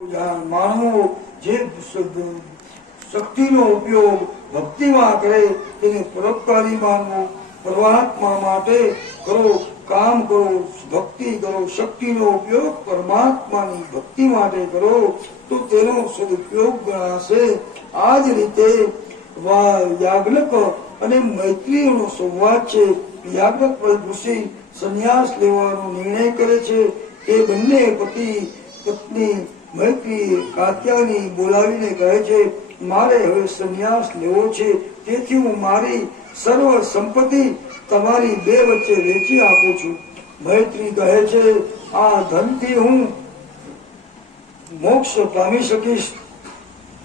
માનવો જે શક્તિનો ઉપયોગ ભક્તિમાં કરે તેને પરોપકારી માનવો. પરમાત્મા માટે કરો, કામ કરો, ભક્તિ કરો. શક્તિનો ઉપયોગ પરમાત્માની ભક્તિ માટે કરો તો તેનો સદુપયોગ ગણાશે. આ જ રીતે યાજ્ઞક અને મૈત્રીનો સંવાદ છે. યાજ્ઞક ઋષિ સંન્યાસ લેવાનો નિર્ણય કરે છે. તે બંને પતિ પત્ની મૈત્રી કાત્યાયની બોલાવીને કહે છે, મારે હવે સંન્યાસ લેવો છે, તેથી હું મારી સર્વ સંપત્તિ તમારી બે વચ્ચે વેચી આપું છું. મૈત્રી કહે છે, આ ધનથી હું મોક્ષ પામી શકીશ,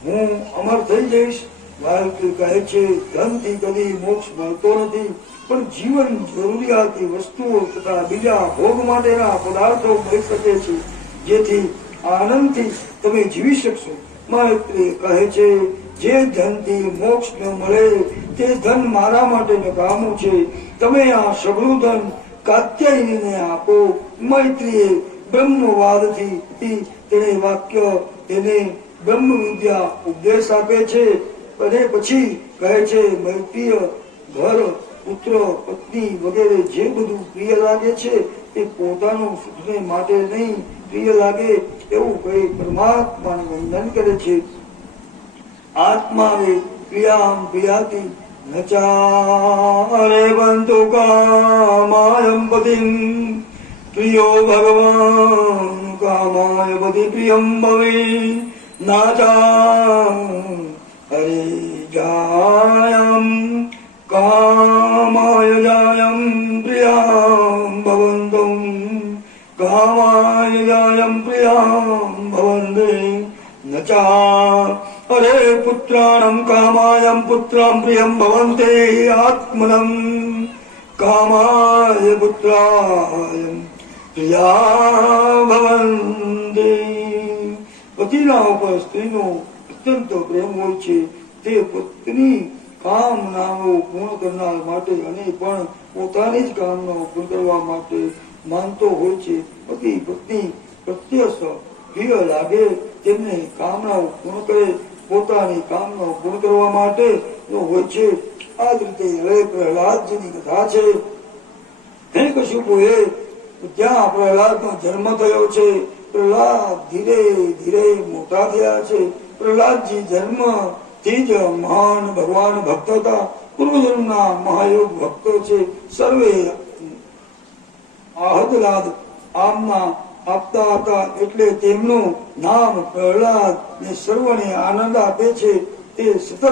હું અમર થઈ જઈશ. વાલ્મીકી કહે છે, ધનથી કદી મોક્ષ મળતો નથી, પણ જીવન જરૂરિયાતી વસ્તુઓ તથા બીજા ભોગ માટેના પદાર્થો મળી શકે છે, જેથી આનંદથી તમે જીવી શકશો. મૈત્રી કહે છે, જે ધનથી મોક્ષ ન મળે તે ધન મારા માટે નકામું છે, તમે આ સઘળું ધન કાત્યાયનીને આપો. મૈત્રીએ બ્રહ્મવાદથી તેને વાક્ય તેને બ્રહ્મ વિદ્યા ઉપદેશ આપે છે અને પછી કહે છે, મૈત્રીય ઘર પુત્ર પત્ની વગેરે જે બધું પ્રિય લાગે છે તે પોતાનું સુખને માટે નહીં, પ્રિય લાગે એવું કહી પરમાત્માને વંદન કરે છે. આત્માવે પ્રિયામ પ્રિયાતિ નચારે બંતુ કામાયમ પતિમ પ્રિયો ભગવાન કામાય પતિ પ્રિયમ ભવે નાચા હરે જાયમ કામાય જાયમ પ્રિયામ ભવંતું કામાય જાયમ પ્રિયામ ભવંતે નચા અરે પુત્રાણમ કામાયમ પુત્રમ પ્રિયમ ભવંતે આત્મનમ કામાય પુત્રાયમ પ્રિયા ભવંતે. પતિના ઉપર સ્ત્રીનો અત્યંત પ્રેમ હોય છે. તે પત્ની કામનાઓ પૂર્ણ કરનાર માટે અને પણ પોતાની જ કામનાઓ પૂર્ણ કરવા માટે માનતો હોય છે. પતિ પત્ની પ્રત્યક્ષ પ્રિય લાગે તેમને કામનાઓ પૂર્ણ કરે, પોતાની કામનાઓ પૂર્ણ કરવા માટે હોય છે. આ જ રીતે હવે પ્રહલાદજીની કથા છે. હે કશુપુએ ત્યાં પ્રહલાદનો જન્મ થયો છે. પ્રહલાદ ધીરે ધીરે મોટા થયા છે. પ્રહલાદજી જન્મ થી જ મહાન ભગવાન ભક્ત હતા. પૂર્વજન્મના મહાયોગ ભક્તો છે. સર્વે આહલાદ આમના આપતા હતા, એટલે તેમનું નામ પ્રહલાદ ને સર્વને આનંદ આપે છે. તે સતત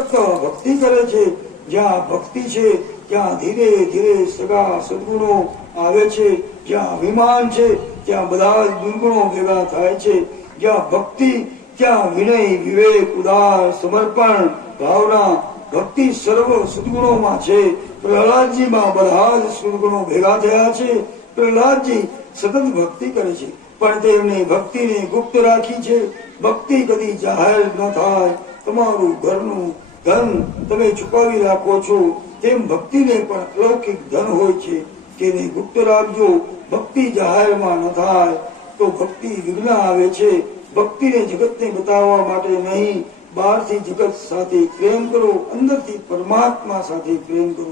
ભક્તિ કરે છે. જ્યાં ભક્તિ છે ત્યાં ધીરે ધીરે સગા સદગુણો આવે છે. જ્યાં અભિમાન છે ત્યાં બધા દુર્ગુણો ભેગા થાય છે. જ્યાં ભક્તિ ત્યાં વિનય વિવેક ઉદાર સમર્પણ ભાવના ભક્તિ સર્વ સદગુણોમાં છે. પ્રહલાદજીમાં બધા જ સદગુણો ભેગા થયા છે. પ્રહલાદજી સતત ભક્તિ કરે છે, પણ તેમને ભક્તિને ગુપ્ત રાખી છે. ભક્તિ કદી જાહેર ન થાય. તમારું ઘરનું ધન તમે છુપાવી રાખો છો, તેમ ભક્તિને પણ અલૌકિક ધન હોય છે, તેને ગુપ્ત રાખજો. ભક્તિ જાહેરમાં ન થાય તો ભક્તિ વિઘ્ન આવે છે. ભક્તિને જગતને બતાવવા માટે નહીં, બહારથી જગત સાથે પ્રેમ કરો, અંદરથી પરમાત્મા સાથે પ્રેમ કરો.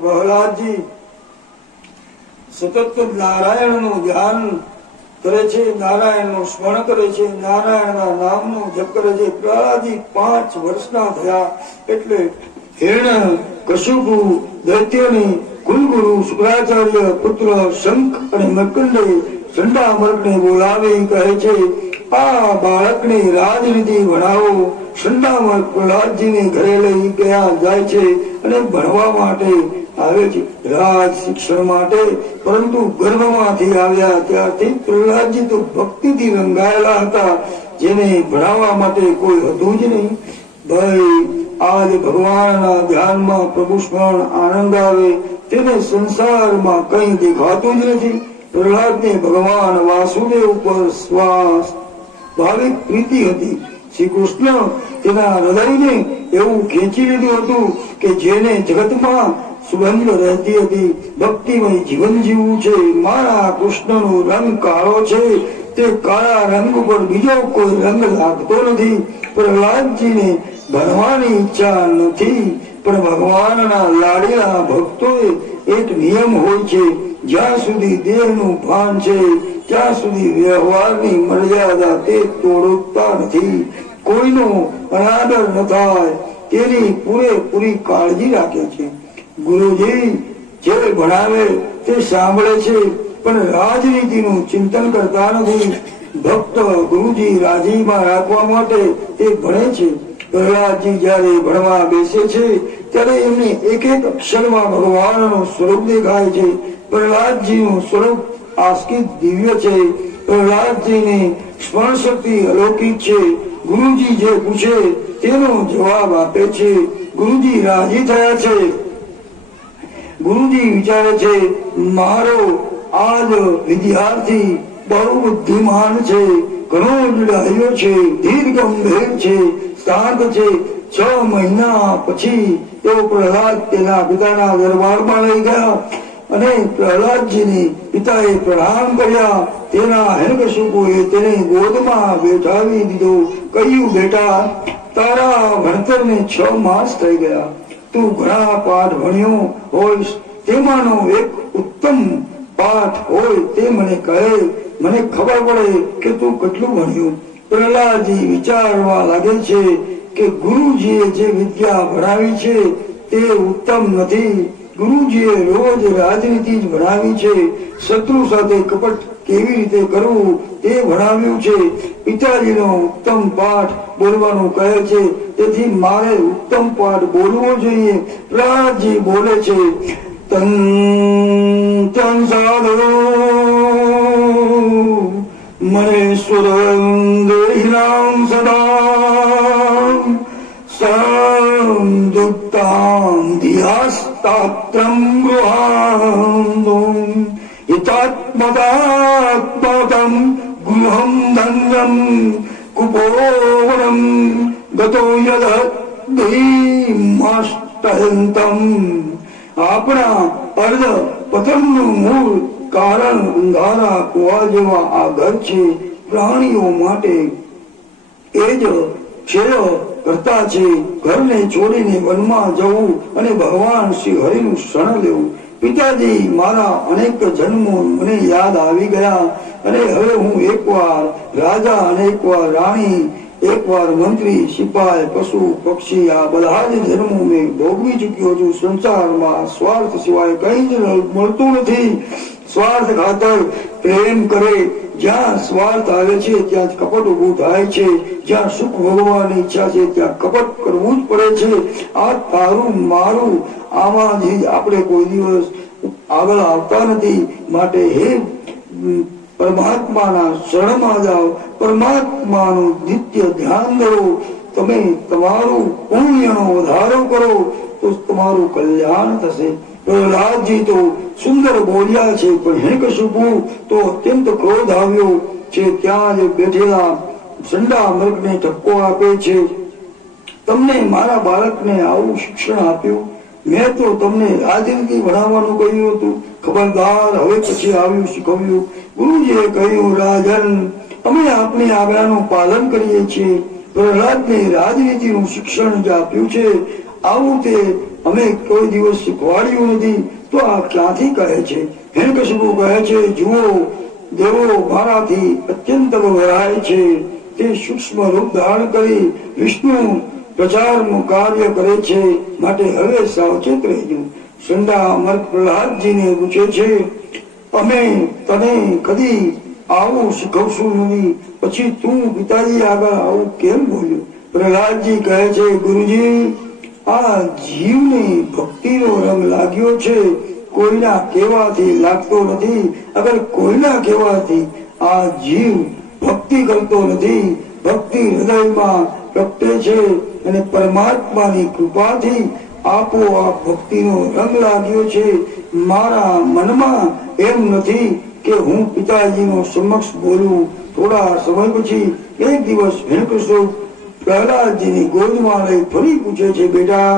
પ્રહલાદજી સતત નારાયણનું ધ્યાન કરે છે, નારાયણનું સ્મરણ કરે છે, નારાયણના નામનો જપ કરે છે. પ્રહલાદજી 5 વર્ષના થયા એટલે હિરણ્ય કશુપુ દૈત્યની કુલગુરુ શુક્રાચાર્ય પુત્ર શંખ અને મર્કંડે ચંડામર્કને બોલાવી કહે છે, આ બાળકને રાજનીતિ ભણાવો. ચંડામર્ક પ્રહલાદજીને ઘરે લઈ જાય છે અને ભણવા માટે આવે છે, રાજ શિક્ષણ માટે. પરંતુ ગર્ભમાંથી આવ્યા ત્યારથી પ્રહલાદજી તો ભક્તિથી રંગાયેલા હતા, જેને ભણાવવા માટે કોઈ હતું જ નહીં. ભાઈ આજ ભગવાનના ધ્યાનમાં પ્રભુ સ્મરણ આનંદ આવે, તેને સંસારમાં કંઈ દેખાતું જ નથી. પ્રહલાદને ભગવાન વાસુદેવ ઉપર શ્વાસ ભાવિક પ્રીતિ હતી. શ્રી કૃષ્ણ તેના હૃદયને એવું ખેંચી લીધું હતું કે જેને જગતમાં સુગંધ રહેતી હતી. ભક્તિમય જીવન જીવવું છે. મારા કૃષ્ણનો રંગ કાળો છે, તે કાળા રંગ ઉપર બીજો કોઈ રંગ લાગતો નથી. પ્રહલાદજીને ભણવાની ઈચ્છા નથી, પણ ભગવાનના લાડેલા ભક્તોએ એક નિયમ હોય છે, જ્યાં સુધી દેહનું ભાન છે ત્યાં સુધી વ્યવહારની મર્યાદા તે તોડતા નથી. કોઈનો અનાદર ન થાય તેની પૂરેપૂરી કાળજી રાખે છે. ગુરુજી જે ભણાવે તે સાંભળે છે, પણ રાજનીતિનું ચિંતન કરતા નથી. ભક્ત ગુરુજી રાજીમાં રાખવા માટે તે ભણે છે. પ્રહલાદજી જયારે ભણવા બેસે છે ત્યારે એમને એક એક અક્ષરમાં ભગવાનનું સ્વરૂપ દેખાય છે. પ્રહલાદજીનું સ્વરૂપ આસ્કિત દિવ્ય છે. પ્રહલાદજીની સ્મરણ શક્તિ અલૌકિક છે. ગુરુજી જે પૂછે તેનો જવાબ આપે છે. ગુરુજી રાજી થયા છે. ગુરુજી વિચારે છે, મારો આજ વિદ્યાર્થી બહુ બુદ્ધિમાન છે, ઘણો ડાયો છે, દીર્ઘગંભીર છે, શાંત છે. 6 મહિના પછી તેઓ પ્રહલાદ તેના પિતાના દરબારમાં લઈ ગયા અને પ્રહલાદજીની પિતાએ પ્રણામ કર્યા. તેના હિરણ્યકશિપુએ તેને ગોદમાં બેઠાવી દીધો. કહ્યું, બેટા, તારા ભણતરને 6 માસ થઈ ગયા. તું ઘણા પાઠ ભણ્યો હોય, તેમાંનો એક ઉત્તમ પાઠ હોય તે મને કહે, મને ખબર પડે કે તું કેટલું ભણ્યું. પ્રહલાદજી વિચારવા લાગે છે કે ગુરુજીએ જે વિદ્યા ભણાવી છે તે ઉત્તમ નથી. ગુરુજીએ રોજ રાજનીતિ જ ભણાવી છે, શત્રુ સાથે કપટ કેવી રીતે કરવું તે ભણાવ્યું છે. પિતાજીનો ઉત્તમ પાઠ બોલવાનું કહે છે, તેથી મારે ઉત્તમ પાઠ બોલવો જોઈએ. પ્રહલાદજી બોલે છે, તન સાધુ મનેશ્વરમ સદા સંયુક્તામ ધિયાસ્તાત્રમ ગૃહાન્દુમ હિતાત્મદાત્મકમ ગૃહમ ધન્યમ કુપોવનમ ગતો યદિમાષ્ટયંતમ. આપણા અર્ધ પતનનું મૂળ કારણ અંધારા કુવા જેવા આ ઘર છે. પ્રાણીઓ માટે એ જ ક્ષય કરતા છે. ઘરને છોડીને વનમાં જવું અને ભગવાન શ્રી હરિનું શરણ લેવું. પિતાજી, મારા અનેક જન્મો મને યાદ આવી ગયા અને હવે હું એકવાર રાજા અને એકવાર રાણી, એકવાર મંત્રી, સિપાઈ, પશુ, પક્ષી, આ બધા જ જન્મો મેં ભોગવી ચૂક્યો છું. સંસારમાં સ્વાર્થ સિવાય કઈ જ મળતું નથી. સ્વાર્થ ખાતર પ્રેમ કરે, જ્યાં સ્વાર્થ આવે છે ત્યાં કપટ ઉભું થાય છે. જ્યાં સુખ ભોગવવાની ઈચ્છા છે ત્યાં કપટ કરવું જ પડે છે. આ તારું મારું, આમાંથી આપણે કોઈ દિવસ આગળ આવતા નથી. માટે હે પરમાત્માના શરણમાં જાઓ, પરમાત્માનું નિત્ય ધ્યાન ધરો. તમે તમારું પુણ્યનો વધારો કરો તો તમારું કલ્યાણ થશે. પ્રહલાદજી તો સુંદર બોલ્યા છે, પણ હિરણ્યકશિપુ તો અત્યંત ક્રોધ આવ્યો છે. ત્યાં જ બેઠેલા સંડા મૃગને ઠપકો આપે છે, તમને મારા બાળકને આવું શિક્ષણ આપ્યું? મેં તો તમને રાજનીતિ ભણાવવાનું કહ્યું હતું. ખબરદાર, હવે પછી આવ્યું શીખવ્યું. ગુરુજીએ કહ્યું, રાજન, અમે આપની આજ્ઞાનું પાલન કરીએ છીએ. પ્રહલાદને રાજનીતિનું શિક્ષણ જ આપ્યું છે, આવું તે અમે કોઈ દિવસ શીખવાડ્યું નથી. તો આ ક્યાંથી કહે છે? હિરણ્યકશિપુ કહે છે, જુઓ, દેવો મારાથી અત્યંત ગભરાય છે. તે સૂક્ષ્મ રૂપ ધારણ કરી વિષ્ણુ પ્રચારનું કાર્ય કરે છે, માટે હવે સાવચેત રહેજો. સંડા મર્ગ પ્રહલાદજીને પૂછે છે, અમે તને કદી આવું શીખવશું નહીં, પછી તું પિતાજી આગળ આવું કેમ બોલ્યું? પ્રહલાદજી કહે છે, ગુરુજી, આ જીવને ભક્તિનો રંગ લાગ્યો છે, કોઈના કહેવાથી લાગતો નથી. અગર કોઈના કહેવાથી આ જીવ ભક્તિ કરતો નથી. ભક્તિ હૃદયમાં પ્રગટે છે અને પરમાત્માની કૃપાથી આપોઆપ ભક્તિનો રંગ લાગ્યો છે. મારા મનમાં એમ નથી કે હું પિતાજીનો સમક્ષ બોલું. થોડા સમય પછી એક દિવસ હિરણ્યકશિપુ પ્રહલાદજીની ગોદમાં લઈ ફરી પૂછે છે, બેટા,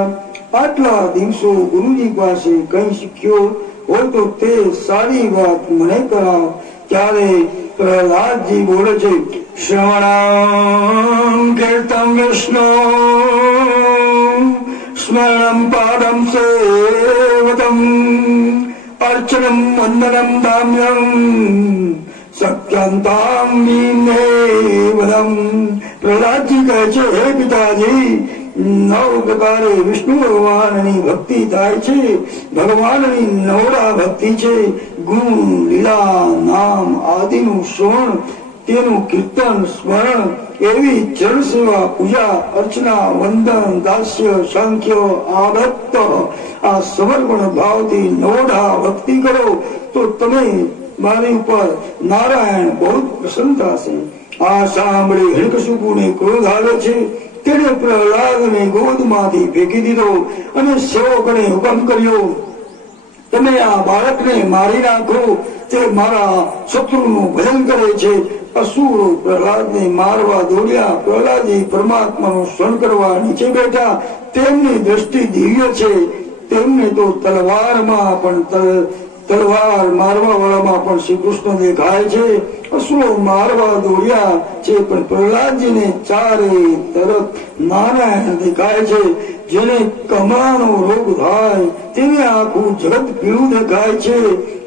આટલા દિવસો ગુરુજી પાસે કઈ શીખ્યો હોય તો તે સારી વાત મને કરાવ. ત્યારે પ્રહલાદજી બોલે છે, શ્રવણમ કીર્તન વિષ્ણુ સ્મરણમ પાદમ સેવતમ અર્ચનમ વંદનમ દામ્યમ સત્યંતામ વદમ. પ્રહલાદજી કહે છે, હે પિતાજી, 9 પ્રકારે વિષ્ણુ ભગવાનની ભક્તિ થાય છે. ભગવાનની 9 ભક્તિ છે. ગુણ, લીલા, નામ આદિનું શ્રવણ, તેનું કીર્તન, સ્મરણ, એવી ચરણ સેવા, પૂજા, અર્ચના, વંદન, દાસ્ય, સાંખ્ય, આભક્ત, આ સમર્પણ ભાવથી 9 ભક્તિ કરો તો તમે મારી ઉપર નારાયણ બહુ પ્રસન્ન થશે. આ સાંભળી હિરણ્યકશિપુને ક્રોધ આવે છે. તેણે પ્રહલાદને ગોદમાંથી ફેંકી દીધો અને સેવકોને હુકમ કર્યો, તમે આ બાળકને મારી નાખો, તે મારા શત્રુનું ભજન કરે છે. અસુરો પ્રહલાદને મારવા દોડ્યા. પ્રહલાદજી પરમાત્માનું સ્મરણ કરવા નીચે બેઠા. તેમની દ્રષ્ટિ દિવ્ય છે. તેમને તો તલવારમાં પણ તલવાર મારવા વાળામાં પણ શ્રી કૃષ્ણ દેખાય છે. અસુરો મારવા દોડ્યા છે, પણ પ્રહલાદજીને ચારે તરફ નારાયણ દેખાય છે. જેને કમળાનો રોગ થાય તેને આખું જગત પીળું દેખાય છે,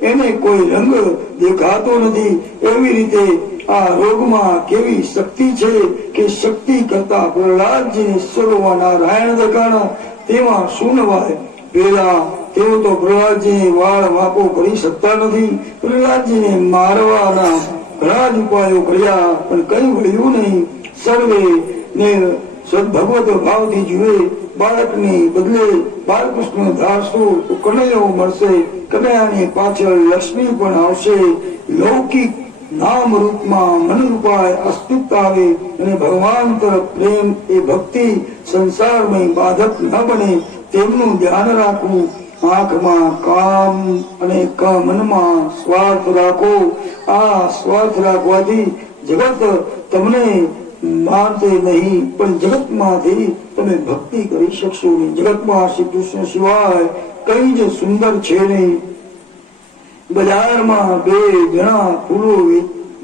એને કોઈ રંગ દેખાતો નથી. એવી રીતે આ રોગમાં કેવી શક્તિ છે કે શક્તિ કરતા પ્રહલાદજીને સર્વમાં નારાયણ દેખાણા. તેમાં શું નવાય? પેલા તેઓ તો પ્રહલાદજીને વાળ વાંકો કરી શકતા નથી. પ્રહલાદજીને મારવાના ઘણા જ ઉપાયો કર્યા, પણ કઈ વળ્યું નહીં. સર્વે ને સદભગવત ભાવથી જુએ. બાળકની બદલે બાળકૃષ્ણ ધારશો તો કનૈયો મળશે. કનૈયાની પાછળ લક્ષ્મી પણ આવશે. લૌકિક નામ રૂપમાં મન રૂપાય અસ્તિત્વ આવે અને ભગવાન તરફ પ્રેમ એ ભક્તિ સંસારમાં બાધક ન બને તેમનું ધ્યાન રાખવું. આંખમાં કામ અને મનમાં સ્વાર્થ રાખો. આ સ્વાર્થ રાખવાથી જગત તમને માનતે નહીં, પણ જગતમાંથી તમે ભક્તિ કરી શકશો નહીં. જગતમાં શ્રી કૃષ્ણ સિવાય કઈ જ સુંદર છે નહીં. બજારમાં 2 જણા ફૂલો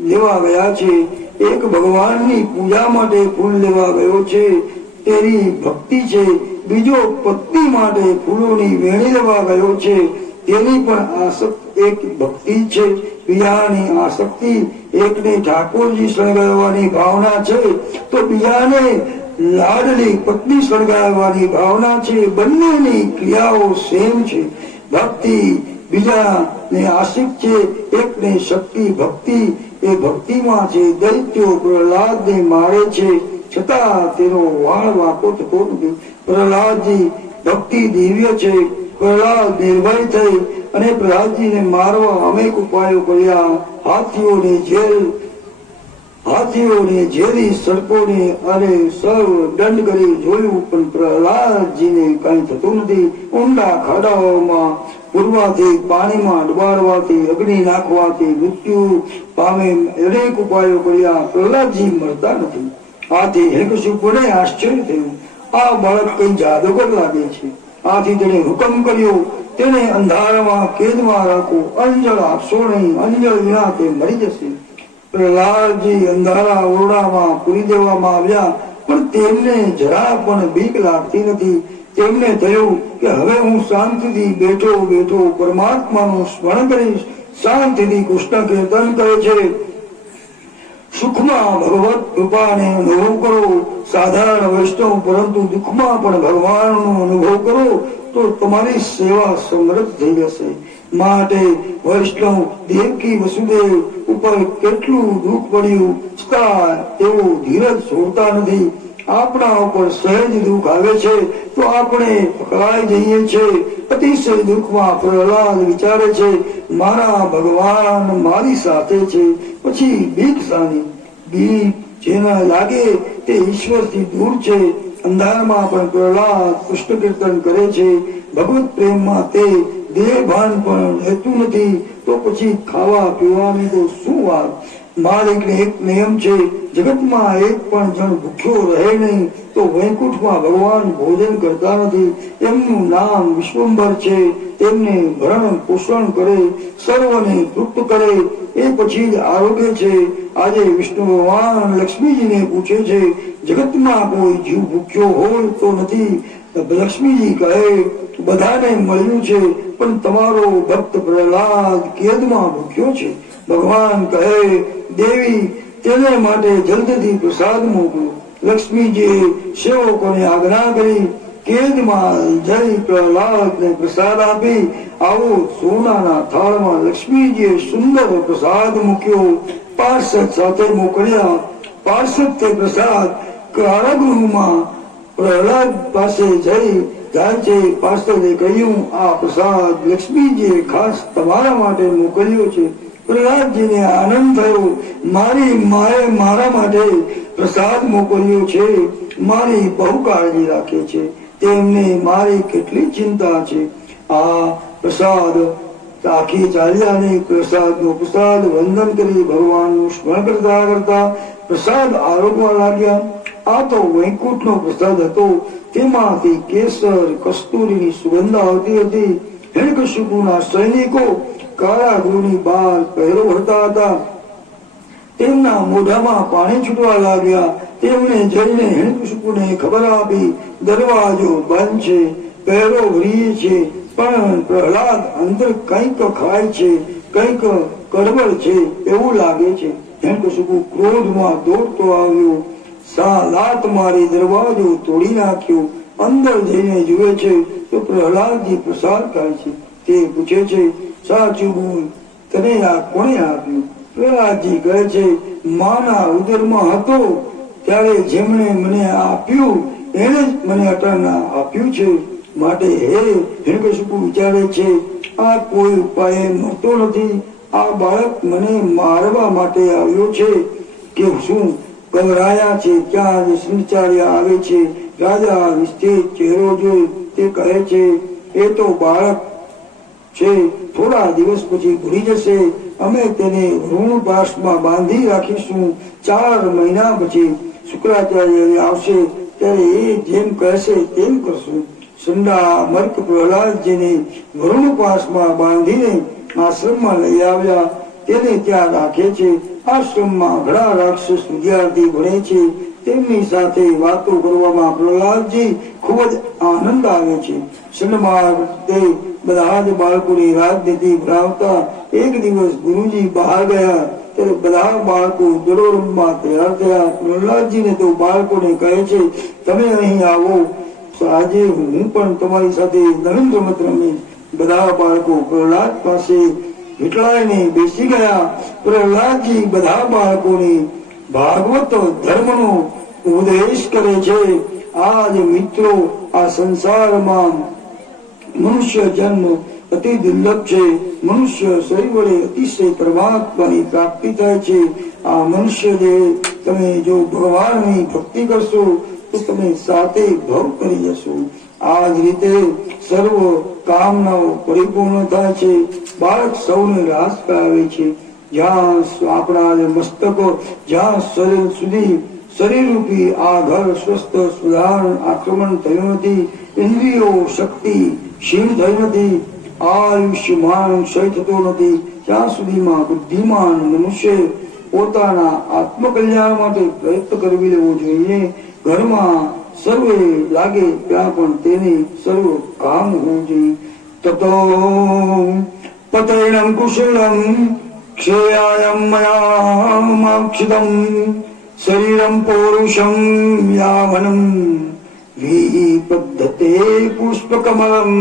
લેવા ગયા છે. એક ભગવાનની પૂજા માટે ફૂલ લેવા ગયો છે, તેની ભક્તિ છે. બીજો પત્ની માટે ફૂલોની વેણી લેવા ગયો છે, તેની પણ આસક્તિ એક ભક્તિ છે. બીજાની આસક્તિ, એકને ઠાકોરજી શણગારવાની ભાવના છે તો બીજાને લાડલી પત્ની શણગારવાની ભાવના છે. બંનેની ક્રિયાઓ સેમ છે. ભક્તિ બીજાને આશિક છે, એકને શક્તિ ભક્તિ એ ભક્તિમાં છે. દૈત્યો પ્રહલાદને મારે છે, છતાં તેનો વાળ વાંકો થતો નથી. પ્રહલાદજી ભક્તિ દિવ્ય છે. પ્રહલાદ નિર્ભય થઈ અને પ્રહલાદજીને મારવા અનેક ઉપાયો કર્યા. હાથીઓને જેરી, સર્પોને અને સર્વ દંડ કરી જોયું, પણ પ્રહલાદજીને કઈ થતું નથી. ઊંડા ખાડાઓમાં પૂરવાથી, પાણીમાં ડુબાડવાથી, અગ્નિ નાખવાથી મૃત્યુ પામે અનેક ઉપાયો કર્યા. પ્રહલાદજી મળતા નથી. આથી હિરણ્યકશિપુને આશ્ચર્ય થયું, આ બાળક કઈ જાદુગર લાગે છે. આથી તેણે હુકમ કર્યો, તેને અંધારામાં કેદમાં રાખો, અંજળ આપશો નહીં. અંજળ વિના તે મરી જશે. પ્રહલાદજી અંધારા ઓરડામાં પૂરી દેવામાં આવ્યા, પણ તેમને જરા પણ બીક લાગતી નથી. તેમને થયું કે હવે હું શાંતિથી બેઠો બેઠો પરમાત્માનું સ્મરણ કરીશ. શાંતિથી કૃષ્ણ કીર્તન કરે છે. સુખમાં ભગવત કૃપાને અનુભવ કરો. સાધારણ વૈષ્ણવ, પરંતુ દુઃખમાં પણ ભગવાનનો અનુભવ કરો તો તમારી સેવા સમૃદ્ધ થઈ જશે. માટે વૈષ્ણવ દેવકી વસુદેવ ઉપર કેટલું દુઃખ પડ્યું, છતાં તેઓ ધીરજ છોડતા નથી. આપણા ઉપર સહેજ દુઃખ આવે છે તો આપણે પકડાઈ જઈએ છીએ. અતિશય દુઃખમાં પ્રહલાદ વિચારે છે, મારા ભગવાન મારી સાથે છે, પછી બીક શાની? બીક જેના લાગે તે ઈશ્વરથી દૂર છે. અંધારમાં પણ પ્રહલાદ કૃષ્ણ કીર્તન કરે છે. ભગવત પ્રેમમાં તે દેહ ભાન પણ રહેતું નથી, તો પછી ખાવા પીવાની તો શું વાત? માલિકને એક નિયમ છે, જગતમાં એક પણ જણ ભૂખ્યો રહે નહીં. તો વૈકુંઠમાં ભગવાન ભોજન કરતા નથી. એમનું નામ વિશ્વંભર છે. તેમને ભરણ પોષણ કરે, સર્વને તૃપ્ત કરે, એ પછી જ આરોગ્ય છે. આજે વિષ્ણુ ભગવાન લક્ષ્મીજીને પૂછે છે, જગતમાં કોઈ જીવ ભૂખ્યો હોય તો નથી? લક્ષ્મીજી કહે, બધાને મળ્યું છે, પણ તમારો ભક્ત પ્રહલાદ કેદમાં ભૂખ્યો છે. ભગવાન કહે, દેવી તેને માટે જલ્દીથી પ્રસાદ મોકલો. લક્ષ્મીજીએ સેવકોને આજ્ઞા કરી, કેદમાં જઈ પ્રહલાદને પ્રસાદ આપી. આવો સોનાના થાળમાં લક્ષ્મીજીએ સુંદર પ્રસાદ મૂક્યો. પાર્ષદ સાથે મોકલ્યા. પાર્ષદ તે પ્રસાદ કારાગૃહમાં પ્રહલાદ પાસે જઈ જાય છે. પાર્ષદે કહ્યું, આ પ્રસાદ લક્ષ્મીજીએ ખાસ તમારા માટે મોકલ્યો છે. પ્રહલાદજીને આનંદ થયો, મારી માએ મારા માટે પ્રસાદ મોકલ્યો છે. મારી બહુ કાળજી રાખે છે, તેમને મારી કેટલી ચિંતા છે. આ પ્રસાદ આખી ચાલ્યા નહીં. પ્રસાદ વંદન કરી ભગવાનનું સ્મરણ કરતા કરતા પ્રસાદ આરોગવા લાગ્યા. આ તો વૈકુંઠનો પ્રસાદ હતો. તેમાંથી કેસર કસ્તુરીની સુગંધ આવતી હતી. હિરણ્યકશિપુના સૈનિકો કારાગૃહની બહાર પહેરો ભરતા હતા. તેમના મોઢામાં પાણી છૂટવા લાગ્યા. તેમણે જઈને હિરણ્યકશિપુને ખબર આપી, દરવાજો બંધ છે, પહેરો ભરીએ છે, પણ પ્રહલાદ અંદર કંઈક ખાય છે, કંઈક કડબડ છે એવું લાગે છે. હિરણ્યકશિપુ ક્રોધમાં દોડતો આવ્યો, લાત મારી દરવાજો તોડી નાખ્યો. અંદર જઈને જુએ છે તો પ્રહલાદજી પ્રસાદ ખાય છે. તે પૂછે છે, સાચું બોલ, તને આ કોણે આપ્યું? પ્રહલાદજી કહે છે, માના ઉદરમાં હતો ત્યારે જેમણે મને આપ્યું એને જ મને અટાણા આપ્યું છે. માટે હે હિરણ્યકશિપુ વિચારે છે, આ કોઈ ઉપાય મળતો નથી. આ બાળક મને મારવા માટે આવ્યો છે કે શું? ગભરાયા છે ત્યાં જ સિંચાર્ય આવે છે. રાજા નિશ્ચિત ચહેરો જોઈ તે કહે છે, એ તો બાળક છે, થોડા દિવસ પછી ભૂલી જશે. અમે તેને ઋણપાશમાં બાંધી રાખીશું. 4 મહિના પછી શુક્રાચાર્ય આવશે ત્યારે એ જેમ કહેશે તેમ કરશું. સંડા મર્ક પ્રહલાદજીને વરુણપાશમાં બાંધીને આશ્રમમાં લઈ આવ્યા. તેને ત્યાં રાખે છે. આશ્રમમાં ઘણા રાક્ષસ વિદ્યાર્થી ભણે છે. તેમની સાથે વાતો કરવામાં પ્રહલાદજી ખૂબ જ આનંદ આવે છે. સંડમાર્ગ તે બધા જ બાળકોની રાજનીતિ ભણાવતા. એક દિવસ ગુરુજી બહાર ગયા ત્યારે બધા બાળકો દડો રમવા તૈયાર થયા. પ્રહલાદજીને તો બાળકોને કહે છે, તમે અહીં આવો, આજે હું પણ તમારી સાથે નવીન રમત રમીશ. બધા બાળકો પ્રહલાદ પાસે વીંટળાઈને બેસી ગયા. પ્રહલાદજી બધા બાળકોને ભાગવત ધર્મનો ઉપદેશ કરે છે. આજ મિત્રો, આ સંસારમાં મનુષ્ય જન્મ અતિ દુર્લભ છે. મનુષ્ય શરીર વડે અતિશય પરમાત્માની પ્રાપ્તિ થાય છે. આ મનુષ્ય દેહ તમે જો ભગવાનની ભક્તિ કરશો તો તમે સાતે ભવ કરી જશો. આ જ રીતે સર્વ કામનાઓ પરિપૂર્ણ થાય છે. બાળક સૌને રાસ કરાવે છે. જ્યાં આપણા મસ્તકો, જ્યાં શરીર સુધી શરીર રૂપી આ ઘર સ્વસ્થ સુધારણ આક્રમણ થયું નથી, ઇન્દ્રિયો શક્તિ ક્ષીણ થઈ નથી, આયુષ્યમાન ક્ષય થતો નથી, ત્યાં સુધીમાં બુદ્ધિમાન મનુષ્ય પોતાના આત્મકલ્યાણ માટે પ્રયત્ન કરવી લેવો જોઈએ. ઘરમાં સર્વે લાગે ત્યાં પણ તેને સર્વ કામ હોવું જોઈએ. તતો પતૈણમ કુશલમ ક્ષયાયમ મયાક્ષિતમ શરીરમ પૌરુષમ યાવનમ વિપદ્ધતે પુષ્પકમલમ.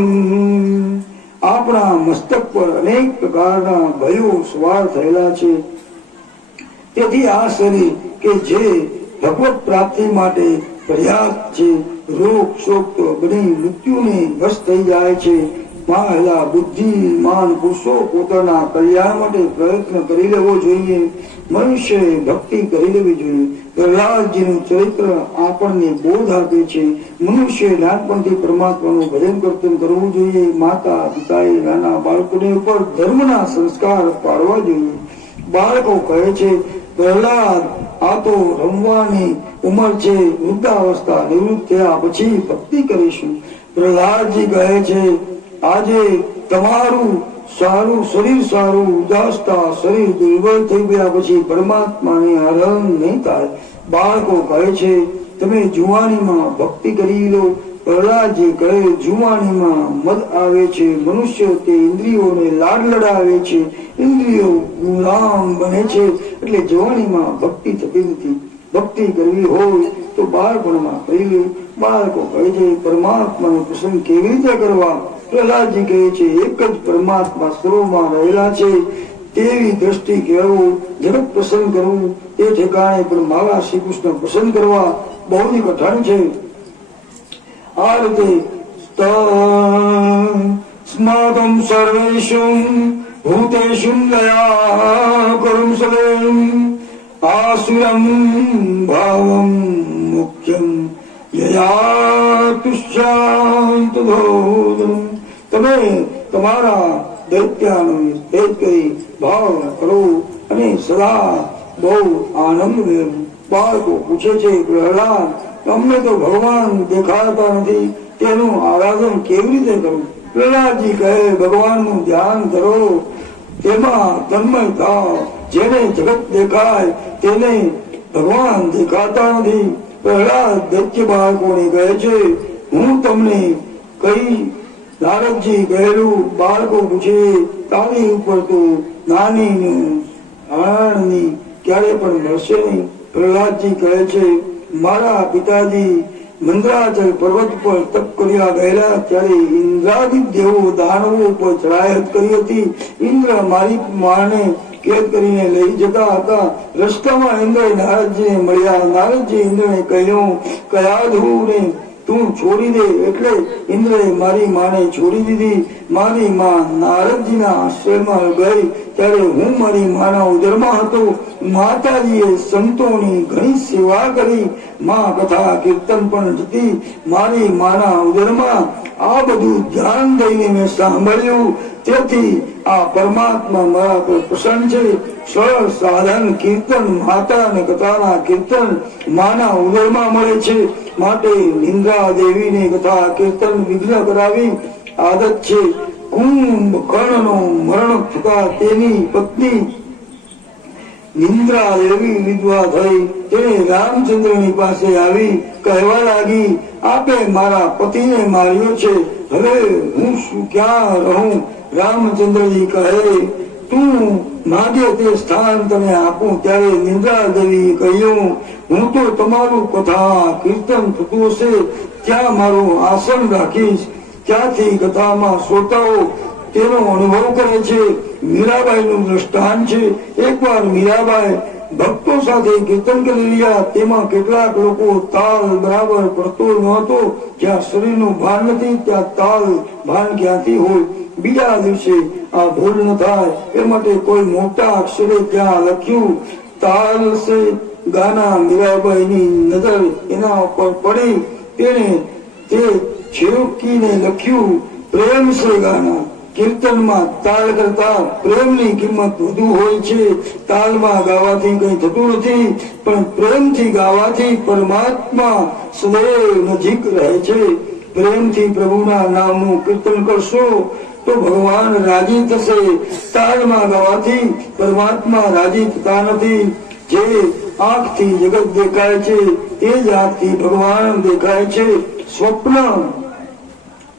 આપણા મસ્તક પર અનેક પ્રકારના ભયો સવાર થયેલા છે. તેથી આ શરીર કે જે ભગવત પ્રાપ્તિ માટે પર્યાપ્ત છે, રોગ શોક તો બની મૃત્યુને વશ થઈ જાય છે. મહિલા બુદ્ધિમાન પુરુષો પોતાના કલ્યાણ માટે પ્રયત્ન કરી લેવો જોઈએ. મનુષ્યએ ભક્તિ કરી લેવી જોઈએ. પ્રહલાદજીનું ચરિત્ર આપણને બોધ આપે છે. મનુષ્ય નાનપણથી પરમાત્માનું ભજન કીર્તન કરવું જોઈએ. માતા પિતાએ નાના બાળકોને ઉપર ધર્મના સંસ્કાર પાડવા જોઈએ. બાળકો કહે છે, પ્રહલાદ, આ તો રમવાની ઉંમર છે, વૃદ્ધાવસ્થા નિવૃત્ત થયા પછી ભક્તિ કરીશું. પ્રહલાદજી કહે છે, આજે તમારું સારું શરીર સારું ઉદાસતા શરીર દુર્બળ થઈ ગયા પછી પરમાત્માને આરામ નહીં થાય. બાળકો કહે છે તમે જુવાનીમાં ભક્તિ કરી લો. પ્રહલાદજી કહે જુવાનીમાં મદ આવે છે, મનુષ્ય તે ઇન્દ્રિયોને લાડ લડાવે છે, ઇન્દ્રિયો ગુલામ બને છે, એટલે જવાનીમાં ભક્તિ થતી નથી. ભક્તિ કરવી હોય તો બાળપણમાં કરી લે. બાળકો કહે છે પરમાત્માનો પ્રસંગ કેવી રીતે કરવા? પ્રહલાદજી કહે છે એક જ પરમાત્મા સર્વમાં રહેલા છે તેવી દ્રષ્ટિ કેળવો, જગત પસંદ કરવું તે ઠેકાણે પણ મારા શ્રી કૃષ્ણ પસંદ કરવા બહુ જ કઠણ છે. આ રીતે સ્માકમ સર્વેષુ ભૂતેષુ દયા કરુમ સદેમ આસુરમ ભાવમ મુખ્યમ યયા તુષ્યાંત ધોદમ. તમે તમારા દૈત્યનો ભેદ કરી ભાવ કરો અને સદા બહુ આનંદ મેળવો. બાળકો પૂછે છે પ્રહલાદ અમને તો ભગવાન દેખાતા નથી, તેનું આરાધન કેવી રીતે કરવું? પ્રહલાદજી કહે ભગવાનનું ધ્યાન કરો, તેમાં તન્મય થાવ. જેને જગત દેખાય તેને ભગવાન દેખાતા નથી. પ્રહલાદ દૈત્ય બાળકોને કહે છે હું તમને કઈ નારદજી કહેલું. બાળકો પૂછે તારી ઉપર તો નાની આણની ક્યારે પણ મળશે નહીં. પ્રહલાદજી કહે છે મારા પિતાજી મંદરાચલ પર્વત પર તપ કર્યા ગયેલા ત્યારે ઇન્દ્રાદિક દેવો દાનવો પર ચડાયત કરી હતી. ઇન્દ્ર મારી માને કેદ કરીને લઈ જતા હતા. રસ્તામાં ઇન્દ્ર નારદજીને મળ્યા. નારદજી ઇન્દ્રને કહ્યું કયા ધ્રુવને તું છોડી દે. એટલે ઇન્દ્રએ મારી માને છોડી દીધી. મારી માં નારદજીના આશ્રયમાં ગઈ ત્યારે હું મારી માના ઉદરમાં હતો. માતાજીએ સંતોની ઘણી સેવા કરી. માં કથા કીર્તન પણ જતી મારી માના ઉદરમાં. આ બધું ધ્યાન દઈને મેં સાંભળ્યું. તેથી આ પરમાત્મા મારા પર પ્રસન્ન છે. સરળ સાધન કીર્તન માતા અને કથાના કીર્તન માના ઉદરમાં મળે છે. માટે નિંદ્રા દેવીને કથા કીર્તન વિઘ્ન કરાવી આદત છે. કુંભકર્ણનો મરણ થતા તેની પત્ની નિંદ્રા દેવી વિધવા થઈ. તેને રામચંદ્રની પાસે આવી કહેવા લાગી આપે મારા પતિને માર્યો છે, હવે હું શું ક્યાં રહું? રામચંદ્રજી કહે તું માગે તે સ્થાન તને આપું. ત્યારે નિંદ્રા દેવી કહ્યું હું તો તમારું કથા કીર્તન થતું હશે ત્યાં મારું આસન રાખીશ. ત્યાંથી કથામાં શ્રોતાઓ તેનો અનુભવ કરે છે. મીરાબાઈ નું દ્રષ્ટાંત છે. એકવાર મીરાબાઈ ભક્તો સાથે કીર્તન કરી રહ્યા. તેમાં કેટલાક લોકો તાલ બરાબર પડતો નહોતો. જ્યાં શરીરનું ભાન નથી ત્યાં તાલ ભાન ક્યાંથી હોય? બીજા દિવસે આ ભૂલ ન થાય એ માટે કોઈ મોટા અક્ષરે ત્યાં લખ્યું તાલ સે ગાના. મીરાબાઈની નજર એના ઉપર પડી. તેને તે છેવકીને લખ્યું પ્રેમ સે ગાના. કીર્તનમાં તાલ કરતા પ્રેમની કિંમત વધુ હોય છે. તાલમાં ગાવાથી કઈ થતું નથી, પણ પ્રેમથી ગાવાથી પરમાત્મા સદૈવ નજીક રહે છે. પ્રેમથી પ્રભુના નામનું કીર્તન કરશો તો ભગવાન રાજી થશે. તાલમાં ગાવાથી પરમાત્મા રાજી થતા નથી. જે આંખથી જગત દેખાય છે એ જ આંખથી ભગવાન દેખાય છે. સ્વપ્ન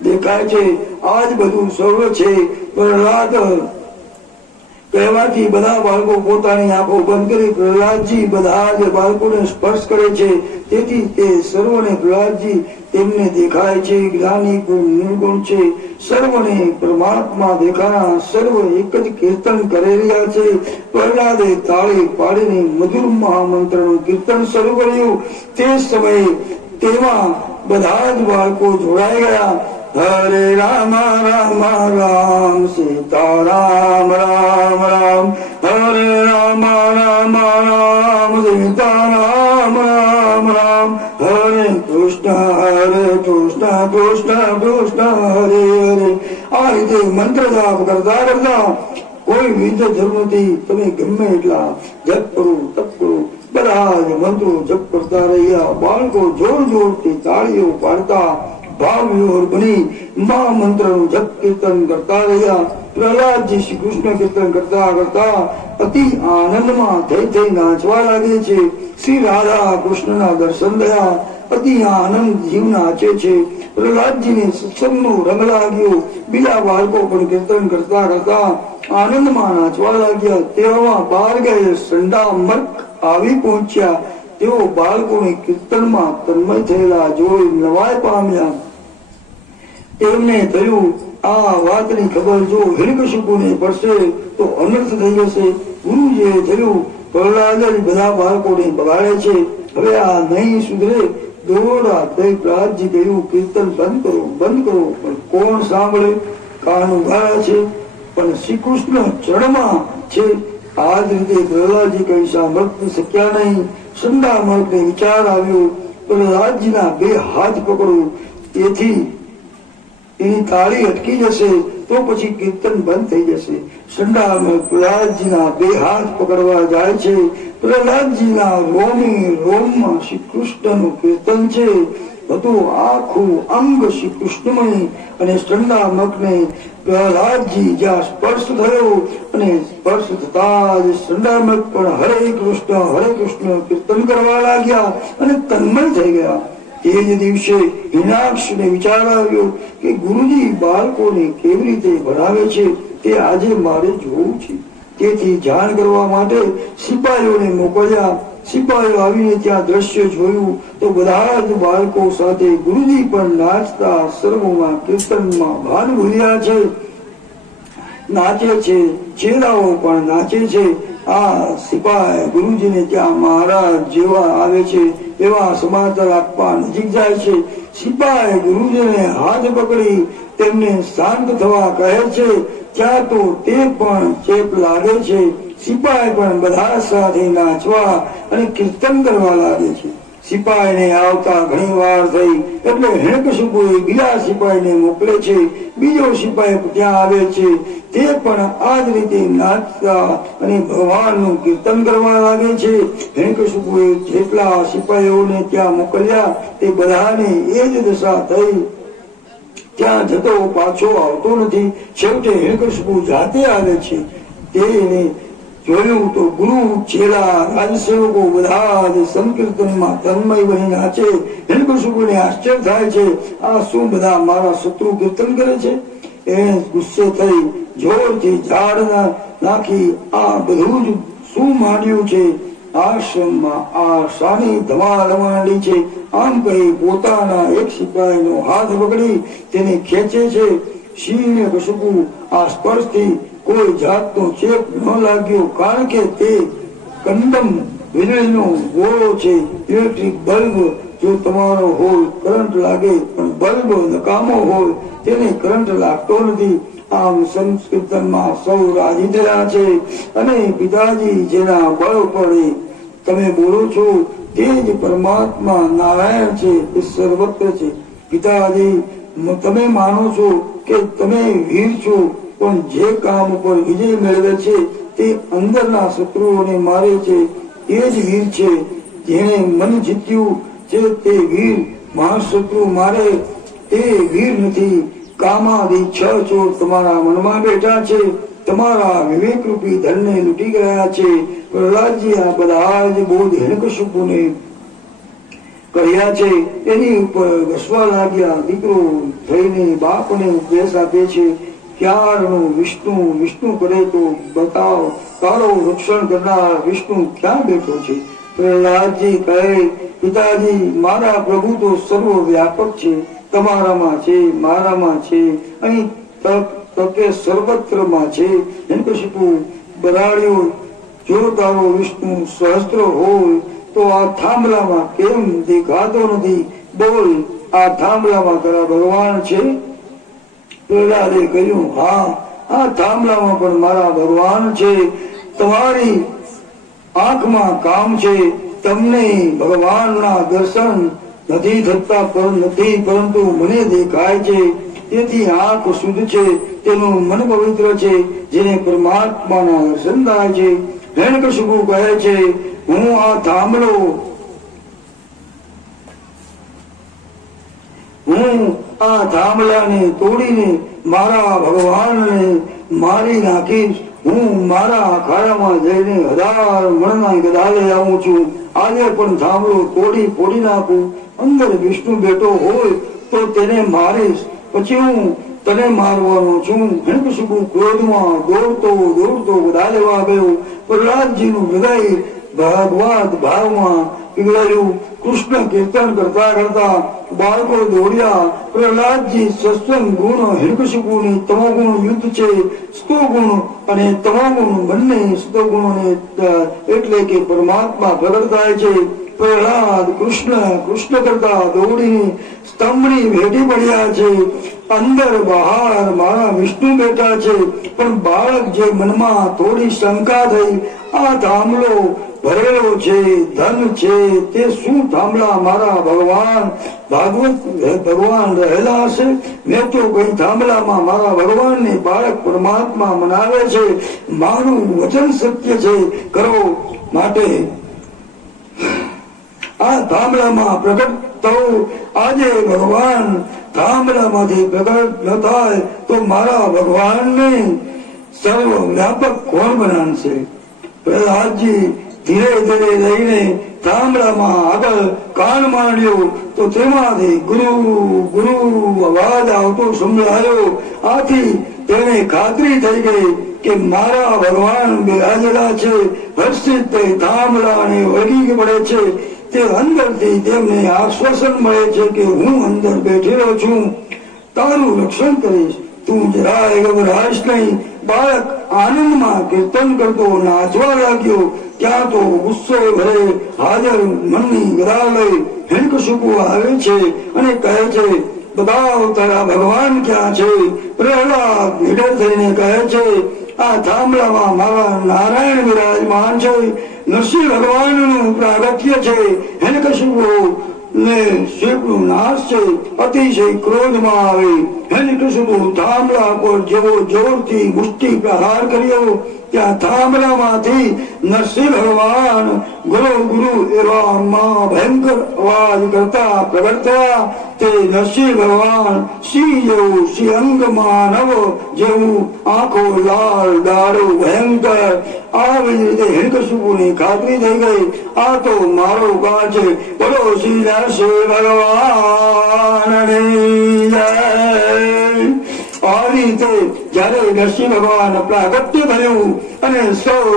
દેખાય છે આજ બધું સર્વ છે. પ્રહલાદ કહેવાથી બધા બાળકો પોતાની આંખો બંધ કરી પ્રહલાદજી બધા જ બાળકોને સ્પર્શ કરે છે. તેથી તે સર્વને પ્રહલાદજી તેમને દેખાય છે. જ્ઞાની ગુણ નિર્ગુણ છે. સર્વને પરમાત્મા દેખાણા. સર્વ એક જ કીર્તન કરી રહ્યા છે. પ્રહલાદે તાળી પાડીને મધુર મહામંત્રનું કીર્તન શરૂ કર્યું. તે સમયે તેમાં બધા જ બાળકો જોડાઈ ગયા. હરે રામ રામ રામ સીતા રામ રામ રામ. હરે રામ રામ રામ સીતા રામ રામ રામ. હરે કૃષ્ણ કૃષ્ણ કૃષ્ણ હરે હરે. આ રીતે મંત્ર જાપ કરતા કરતા કોઈ વિધ જરૂર નથી. તમે ગમે એટલા જપ કરો તપ કરો બધા જ મંત્રો જપ કરતા રહ્યા. બાળકો જોર જોરથી તાળીઓ પાડતા ભાવ વિહોર બની મહામંત્રનું જપ કીર્તન કરતા રહ્યા. પ્રહલાદજી શ્રી કૃષ્ણ કીર્તન કરતા કરતા અતિ આનંદમાં થઈ નાચવા લાગે છે. શ્રી રાધા કૃષ્ણના દર્શન થયા, અતિ આનંદ જીવ નાચે છે. પ્રહલાદજીને સત્સંગનો રંગ લાગ્યો. બીજા બાળકો પણ કીર્તન કરતા કરતા આનંદમાં નાચવા લાગ્યા. તેવામાં બાર ગયે સંડામર્ક આવી પહોંચ્યા. તેઓ બાળકોને કીર્તનમાં તન્મય થયેલા જોઈ નવાઈ પામ્યા. તેમને થયું, આ વાતની ખબર જો હિરણ્યકશિપુને પડશે તો અનર્થ થઈ જશે. ગુરુજીએ થયું, પ્રહલાદ બધા બાળકોને બગાડે છે, હવે આ નહીં સુધરે. દોડા થઈ પ્રહલાદજી કહ્યું, કીર્તન બંધ કરો, બંધ કરો. પણ કોણ સાંભળે? કાન ઉઘાડા છે, પણ શ્રી કૃષ્ણ ચરણમાં છે. આ જ રીતે પ્રહલાદજી કઈ સાંભળતી શક્યા નહીં. સંડામર્કને વિચાર આવ્યો, પ્રહલાદજીના બે હાથ પકડું, તેથી એની તાળી અટકી જશે, તો પછી કીર્તન બંધ થઈ જશે. સંડામર્ક પ્રહલાદજીના બે હાથ પકડવા જાય છે. પ્રહલાદજીના રોમે રોમમાં શ્રી કૃષ્ણનું કીર્તન છે. બધું આખું અંગ શ્રી કૃષ્ણમય. અને સંડામર્કને પ્રહલાદજી જ્યાં સ્પર્શ થયો અને સ્પર્શ થતા જ સંડામર્ક પણ હરે કૃષ્ણ કીર્તન કરવા લાગ્યા અને તન્મય થઈ ગયા. તે જ દિવસે હિરણાક્ષને વિચાર આવ્યો કે ગુરુજી બાળકોને કેવી રીતે ભણાવે છે તે આજે મારે જોવું છે. તેથી જાણ કરવા માટે સિપાહીઓને મોકલ્યા. સિપાહીઓ આવીને ત્યાં દ્રશ્ય જોયું તો બધા જ બાળકો સાથે ગુરુજી પણ નાચતા સર્વમાં કીર્તનમાં ભાન ભૂલ્યા છે, નાચે છે. ચેલાઓ પણ નાચે છે. આ સિપાહી ગુરુજીને ત્યાં મહારાજ જેવા આવે છે એવા સમાચાર આપવા નજીક જાય છે. સિપાહી ગુરુજીને હાથ પકડી તેમને શાંત થવા કહે છે. ત્યાં તો તે પણ ચેપ લાગે છે. સિપાહી પણ બધા સાથે નાચવા અને કીર્તન કરવા લાગે છે. સિપાહીને આવતા ઘણી વાર થઈ એટલે હિરણ્યકશિપુએ બીજા સિપાહીને મોકલે છે. બીજો સિપાહી ત્યાં આવે છે. તે પણ આ જ રીતે નાચતા અને ભગવાનનું કીર્તન કરવા લાગે છે. હિરણ્યકશિપુએ જેટલા સિપાહીઓને ત્યાં મોકલ્યા તે બધાને એ જ દશા થઈ. ત્યાં જતો પાછો આવતો નથી. છેવટે હિરણ્યકશિપુ જાતે આવે છે. તેને જોયું તો ગુરુ, ચેલા, રાજસેવકો બધા જ સંકીર્તનમાં તન્મય બની નાચે. હિરણ્યકશિપુને આશ્ચર્ય થાય છે, આ શું બધા મારા શત્રુ કીર્તન કરે છે? એને ગુસ્સે થઈ જોરથી ઝાડ નાખી આ બધું જ શું માંડ્યું છે? આશ્રમમાં આ શાની ધમાલ માંડી છે? આમ કહી પોતાના એક સિપાહીનો હાથ પકડી તેને ખેંચે છે. હિરણ્યકશિપુ આ સ્પર્શથી કોઈ જાતનો ચેપ ન લાગ્યો, કારણ કે તે કંડમ વીજળીનો ગોળો છે. ઇલેક્ટ્રિક બલ્બ જો તમારો હોય કરંટ લાગે, પણ બલ્બ નકામો હોય તેને કરંટ લાગતો નથી. આમ સંસ્કૃતમાં સૌ રાજી થયા છે. અને પિતાજી જેના બળ પડે તમે બોલો છો તે જ પરમાત્મા નારાયણ છે, તે સર્વત્ર છે. પિતાજી તમે માનો છો કે તમે વીર છો, પણ જે કામ ઉપર વિજય મેળવે છે તે અંદરના શત્રુઓને મારે છે એ જ વીર છે. જેને મન જીત્યું છે તે વીર. મહાશત્રુ મારે તે વીર નથી. કામાદી 6 ચોર તમારા મનમાં બેઠા છે. તમારા વિવેકરૂપી ધનને લૂંટી ગયા છે. પ્રહલાદજી આ બધા જ બોધ હિરણ્યકશિપુને કર્યા છે એની ઉપર ઘસવા લાગ્યા. દીકરો થઈને બાપને ઉપદેશ આપે છે, ક્યારનું વિષ્ણુ કરે તો બતાવ, તારો રક્ષણ કરનાર વિષ્ણુ ક્યાં બેઠો છે? પ્રહલાદજી કહે, પિતાજી મારા પ્રભુ તો સર્વ વ્યાપક છે. તમારામાં છે, મારામાં છે, અહીં તકે સર્વત્રમાં છે. હિરણ્યકશિપુ બરાડ્યો, જો તારો વિષ્ણુ સહસ્ત્ર હોય તો આ થાંભલામાં કેમ દેખાતો નથી? બોલ, આ થાંભલામાં તારા ભગવાન છે? પ્રહલાદે કહ્યું, હા, આ થાંભલામાં પણ મારા ભગવાન છે. તમારી આંખમાં કામ છે, તમને ભગવાનના દર્શન નથી થતા પરંતુ મને દેખાય છે. તેથી આંખ શુદ્ધ છે, તેનું મન પવિત્ર છે, જેને પરમાત્માના દર્શન થાય છે. હિરણ્યકશિપુ કહે છે, હું આ થાંભલાને તોડીને મારા ભગવાનને મારી નાખીશ. હું મારા અખાડામાં જઈને 1000 મણના ગદા લઈ આવું છું. આજે પણ થાંભલો તોડી ફોડી નાખું. અંદર વિષ્ણુ બેઠો હોય તો તેને મારીશ. પછી હું તને મારવાનો છું. હિરણ્યકશિપુ ક્રોધમાં દોડતો ગદા લેવા ગયો. પ્રહલાદજીનું હૃદય ભાગવત ભાવમાં પીગળાયું. કૃષ્ણ કીર્તન કરતા કરતા બાળકો દોડ્યા. પ્રહલાદજી સત્સંગ ગુણ, હિરણ્યકશિપુની તમોગુણ યુદ્ધ છે. સતોગુણ અને તમોગુણ બંને સતોગુણોને એટલે કે પરમાત્મા પ્રગટ થાય છે. પ્રહલાદ કૃષ્ણ કરતા દોડીને સ્તંભની ભેટી પડ્યા છે. અંદર બહાર મારા વિષ્ણુ બેઠા છે. પણ બાળક જે મનમાં થોડી શંકા થઈ, આ થાંભલો ભરેલો છે, ધન છે, તે શું થાંભલા મારા ભગવાન રહેલા હશે? મેં તો કઈ થાંભલામાં મારા ભગવાનને બાળક પરમાત્મા મનાવે છે. મારું વચન સત્ય છે, કરો માટે આ થાંભલામાં પ્રગટ થવું. આજે ભગવાન થાંભલામાંથી પ્રગટ ન થાય તો મારા ભગવાનને સર્વ વ્યાપક કોણ બનાવશે? પ્રહલાદજી ધીરે ધીરે રહીને થાંભલામાં આગળ કાન માંડ્યો તો તેમાંથી ગુરુ અવાજ આવતો સંભળાયો. આથી તેને ખાતરી થઈ ગઈ કે મારા ભગવાન બિરાજેલા છે. હર્ષિત થઈ થાંભલાને વળગી પડે છે. તે અંદરથી તેમને આશ્વાસન મળે છે કે હું અંદર બેઠેલો છું, તારું રક્ષણ કરીશ, તું જરાય ગભરાઈશ નહીં. બાળક આનંદમાં કીર્તન કરતો નાચવા લાગ્યો. ત્યાં તો ગુસ્સો ભરે હાજર મનની ગદા લઈ હિરણ્યકશિપુ આવે છે અને કહે છે, બતાવ તારા ભગવાન ક્યાં છે? પ્રહલાદ નિડર થઈને કહે છે, આ થાંભલામાં મારા નારાયણ વિરાજમાન છે. નરસિંહ ભગવાનનું પ્રાગટ્ય છે. હિરણ્યકશિપુ ને શિવનું નાશ છે. અતિશય ક્રોધમાં આવે હિરણ્યકશિપુ થાંભલા પર જેવો જોરથી મુષ્ટિ પ્રહાર કર્યો, ત્યાં થાંભલામાંથી નરસિંહ ભગવાન ગુરુ એવા ભયંકર અવાજ કરતા પ્રગટ થયા. તે નરસિંહ ભગવાન સિંહ જેવું, સિંહ માનવ જેવું, આંખો લાલ, દાડો ભયંકર. આવી રીતે હિરણ્યકશિપુની ખાતરી થઈ ગઈ, આ તો મારો કા છે. બોલો શ્રી નરસિંહ ભગવાનની જય. આવી રીતે જયારે નરસિંહ ભગવાન પ્રાગટ્ય થયું અને સૌ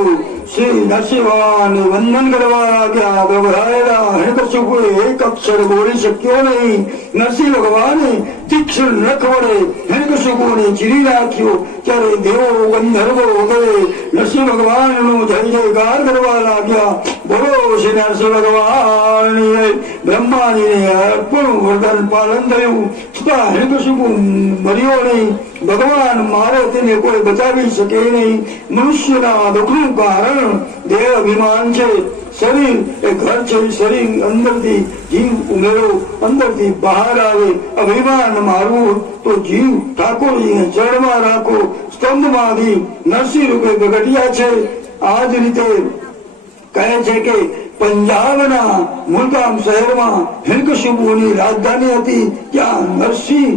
શ્રી નરસિંહ ભગવાન વંદન કરવા લાગ્યા. ગભરાયેલા હિરણ્યકશિપુએ એક અક્ષર બોલી શક્યો નહીં. નરસિંહ ભગવાને તીક્ષ્ણ નખ વડે હિરણ્યકશિપુને ચીરી નાખ્યો. ત્યારે દેવો ગંધર્વો વગેરે નરસિંહ ભગવાનનો જય જયકાર કરવા લાગ્યા. બોલો શ્રી નરસિંહ ભગવાન. બ્રહ્માજીને અર્પણ વરદાન પાલન થયું. છતાં હિરણ્યકશિપુ મર્યો નહીં. ભગવાન મારે તેને કોઈ બચાવી શકે નહીં. મનુષ્યના દુઃખનું કારણ દેહ અભિમાન છે. શરીર એ ઘર છે. શરીર અંદરથી જીવ ઉમેરો, અંદરથી બહાર આવે. અભિમાન મારવું તો જીવ ઠાકોરજીને ચરણમાં રાખો. સ્તંભમાંથી નરસિંહ રૂપે પ્રગટ્યા છે. આ જ રીતે કહે છે કે પંજાબના મુલગામ શહેરમાં હિરણ્યકશિપુની રાજધાની હતી. ત્યાં નરસિંહ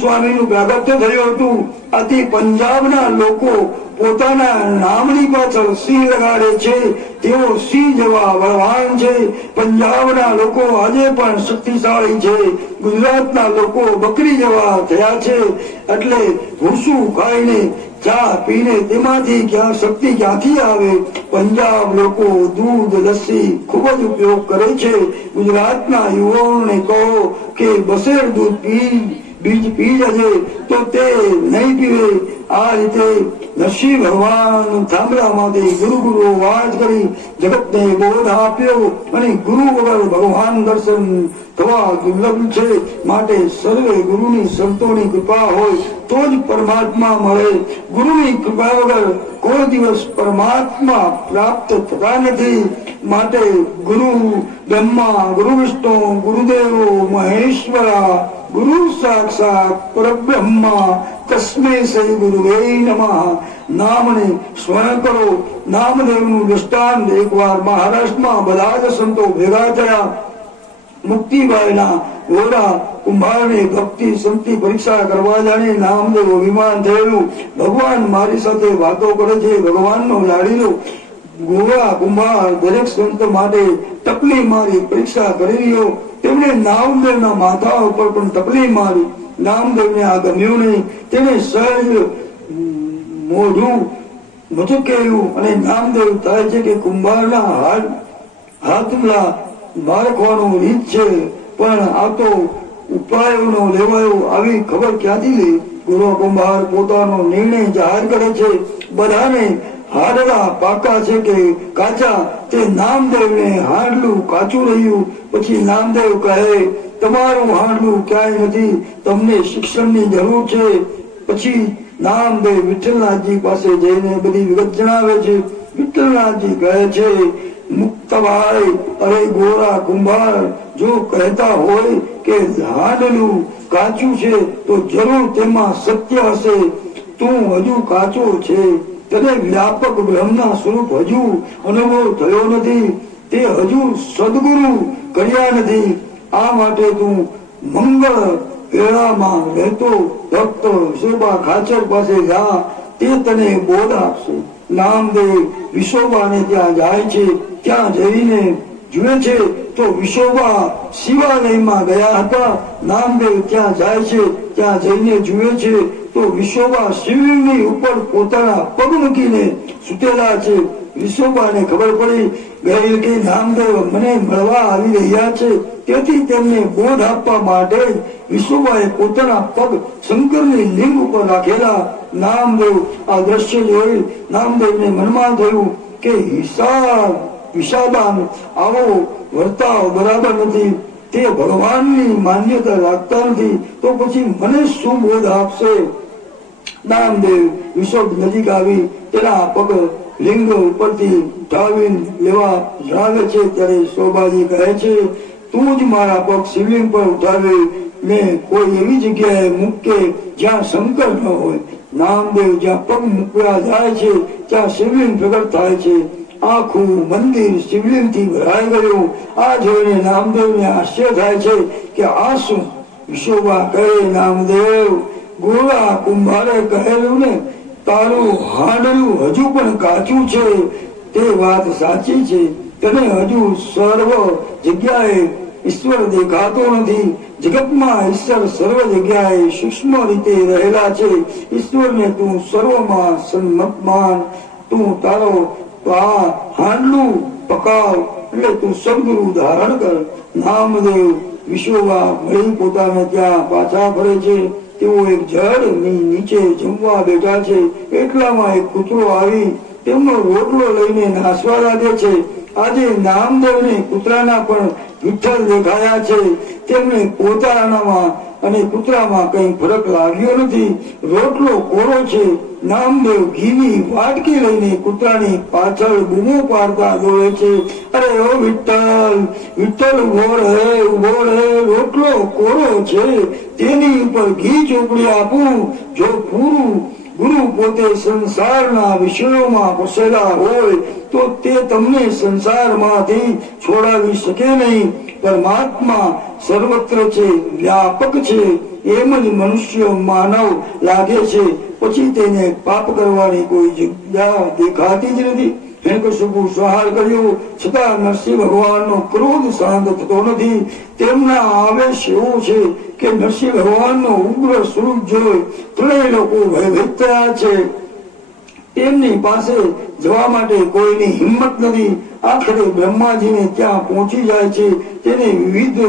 સ્વામીનું પ્રાગટ્ય થયું હતું. આથી પંજાબના લોકો પોતાના નામની પાછળ સિંહ લગાડે છે. તેઓ સિંહ જેવા બળવાન છે. પંજાબના લોકો આજે પણ શક્તિશાળી છે. ગુજરાતના લોકો બકરી જેવા થયા છે. એટલે ભૂસું ખાઈને, ચા પીને તેમાંથી શક્તિ ક્યાંથી આવે? પંજાબ લોકો દૂધ, લસ્સી ખૂબ જ ઉપયોગ કરે છે. ગુજરાતના યુવાઓને કહો કે બસેર દૂધ બીજ પી જશે તો તે નહીં પીવે. આ રીતે નરસિંહ ભગવાન થાંભલામાંથી ગુરુ વાત કરી જગતને બોધ આપ્યો. અને ગુરુ વગર ભગવાન દર્શન થવા દુર્લભ છે. માટે સર્વે ગુરુની સંતોની કૃપા હોય તો જ પરમાત્મા મળે. ગુરુની કૃપા વગર કોઈ દિવસ પરમાત્મા પ્રાપ્ત થતા નથી. માટે ગુરુ બ્રહ્મા, ગુરુ વિષ્ણુ, ગુરુદેવો મહેશ્વરા, ગુરુ સાક્ષાત પરબ્રહ્મા, તસ્મૈ શ્રી ગુરુવે નમઃ. નામને સ્મરણ કરો. નામદેવનું દૃષ્ટાંત એકવાર મહારાષ્ટ્રમાં બધા જ સંતો ભેગા થયા મુક્તિબાઈના ગોરા કુંભારની ભક્તિ સંતિ પરીક્ષા કરવા જાણે નામદેવ અભિમાન થયેલું. ભગવાન મારી સાથે વાતો કરે છે, ભગવાનનો લાડીલો ગોરા કુંભાર દરેક સંત માટે ટપલી મારી પરીક્ષા કરી રહ્યો. તેમણે નામદેવના માથા ઉપર પણ ટપલી મારી. નામદેવને આ ગમ્યું નહીં. તેને સહજ મોઢું મચકેલું અને નામદેવ થાય છે કે કુંભારના હાથમાં મારખવાનું રીત છે, પણ આ તો ઉપાયોનો લેવાયો, આવી ખબર ક્યાંથી લે? ગુરુ કુંભાર પોતાનો નિર્ણય જાહેર કરે છે. બધાને હાડલા પાકા છે કે કાચા તે નામદેવને હાડલું કાચું રહ્યું. પછી નામદેવ કહે, તમારું હાડલું ક્યાંય નથી, તમને શિક્ષણની જરૂર છે. પછી નામદેવ વિઠ્ઠલનાથજી પાસે જઈને બધી વિગત જણાવે છે. વિઠ્ઠલનાથજી કહે છે, મુક્તભાઈ, અરે ગોરા કુંભાર, જો કહેતા હોય કે હાડલું કાચું છે તો જરૂર તેમાં સત્ય હશે. તું હજુ કાચો છે, તને વ્યાપક બ્રહ્મના સ્વરૂપ હજુ અનુભવ થયો નથી, તે હજુ સદગુરુ કર્યા નથી. આ માટે તું મંગળ વેળામાં રહેતો ભક્ત વિશોબા ખાચર પાસે જા, તે તને બોધ આપશે. નામદેવ વિશોબાને ત્યાં જાય છે. ત્યાં જઈને જુએ છે તો વિશોબા શિવાલયમાં ગયા હતા. નામદેવ ત્યાં જાય છે. ત્યાં જઈને જુએ છે તો વિશોબા શિવલિંગની ઉપર પોતાના પગ મૂકીને સુતેલા છે. વિશોબાને ખબર પડી ગઈ કે નામદેવ મને મળવા આવી રહ્યા છે, તેથી તેમને બોધ આપવા માટે વિશોબાએ પોતાના પગ શંકરની લિંગ ઉપર રાખેલા. નામદેવ આ દ્રશ્ય જોઈ નામદેવને મનમાં થયું કે વિષાદાન આવો વર્તાવ બરાબર નથી. તે ભગવાનની માન્યતા રાખતા નથી, તો પછી મને શું બોધ આપશે? નામદેવ વિશોબ નજીક આવી તેના પગ લિંગ ઉપરથી ઉઠાવી લેવા જણાવે છે. ત્યારે શોભાજી કહે છે, તું જ મારા પગ શિવલિંગ પર ઉઠાવે ને કોઈ એવી જગ્યાએ મૂકે જ્યાં શંકર ન હોય. નામદેવ જ્યાં પગ મૂકવા જાય છે ત્યાં શિવલિંગ પ્રગટ થાય છે. આખું મંદિર શિવલિંગ થી ભરાઈ ગયું. આ જોઈને નામદેવને આશ્ચર્ય થાય છે કે આ શું? વિશોબા કહે, નામદેવ, ગોરા કુંભારે કહેલું ને તારું હાડલું હજુ પણ કાચું છે, તે વાત સાચી છે. તને હજુ સર્વ જગ્યાએ ઈશ્વર દેખાતો નથી. જગતમાં ઈશ્વર સર્વ જગ્યાએ સૂક્ષ્મ રીતે રહેલા છે. ઈશ્વરને તું સર્વમાં સન્મત માન. તું તારો આ હાડલું પકાવ એટલે તું સદગુરુ ધારણ કર. નામદેવ વિશોબા મળી પોતાને ત્યાં પાછા ફરે છે. તેઓ એક ઝાડની નીચે જમવા બેઠા છે. એટલામાં એક કૂતરો આવી તેમનો રોટલો લઈને નાસવા લાગે છે. આજે નામદેવને કૂતરાના પણ વિઠ્ઠલ દેખાયા છે. તેમને પોતાનામાં અને કૂતરામાં કઈ ફરક લાગ્યો નથી. રોટલો કોરો છે. નામદેવ ઘીની વાટકી લઈને કૂતરાની પાછળ બૂમો પાડતા દોડે છે, અરે ઓ વિઠ્ઠલ, વિઠ્ઠલ ઉભો રહે, ઉભો રહે, રોટલો કોરો છે, તેની ઉપર ઘી ચોપડી આપું. જો પૂરું ગુરુ પોતે સંસારના વિષયોમાં ફસેલા હોય તો તે તમને સંસારમાંથી છોડાવી શકે નહીં. પરમાત્મા સર્વત્ર છે, વ્યાપક છે. એમ જ મનુષ્ય માનવ લાગે છે, પછી તેને પાપ કરવાની કોઈ જગ્યા દેખાતી જ નથી. હિરણ્યકશિપુ સંહાર કર્યો છતાં નરસિંહ ભગવાનનો ક્રોધ શાંત થતો નથી. તેમના આવેશ એવો છે કે નરસિંહ ભગવાનનો ઉગ્ર સ્વરૂપ જોઈ ત્રણેય લોકો ભયભીત થયા છે. તેમની પાસે જવા માટે કોઈની હિંમત નથી. આખરે બ્રહ્માજીને ત્યાં પહોંચી જાય છે. તેને વિવિધ